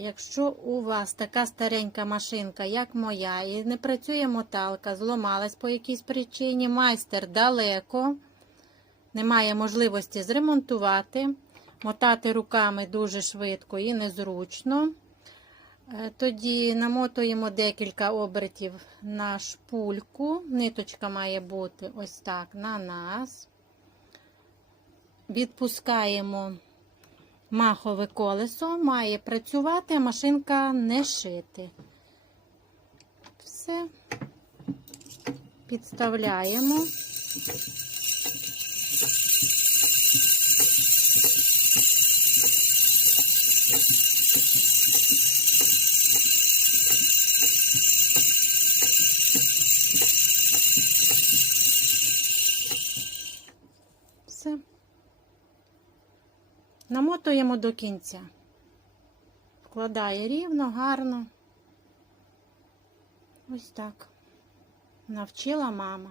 Якщо у вас така старенька машинка, як моя, і не працює моталка, зламалась по якійсь причині, майстер далеко, немає можливості зремонтувати, мотати руками дуже швидко і незручно. Е, Тоді намотуємо декілька обертів на шпульку. Ниточка має бути ось так на нас. Відпускаємо махове колесо, має працювати, а машинка не шити. Все. Підставляємо. Все. Намотуємо до кінця. Вкладає рівно, гарно. Ось так. Навчила мама.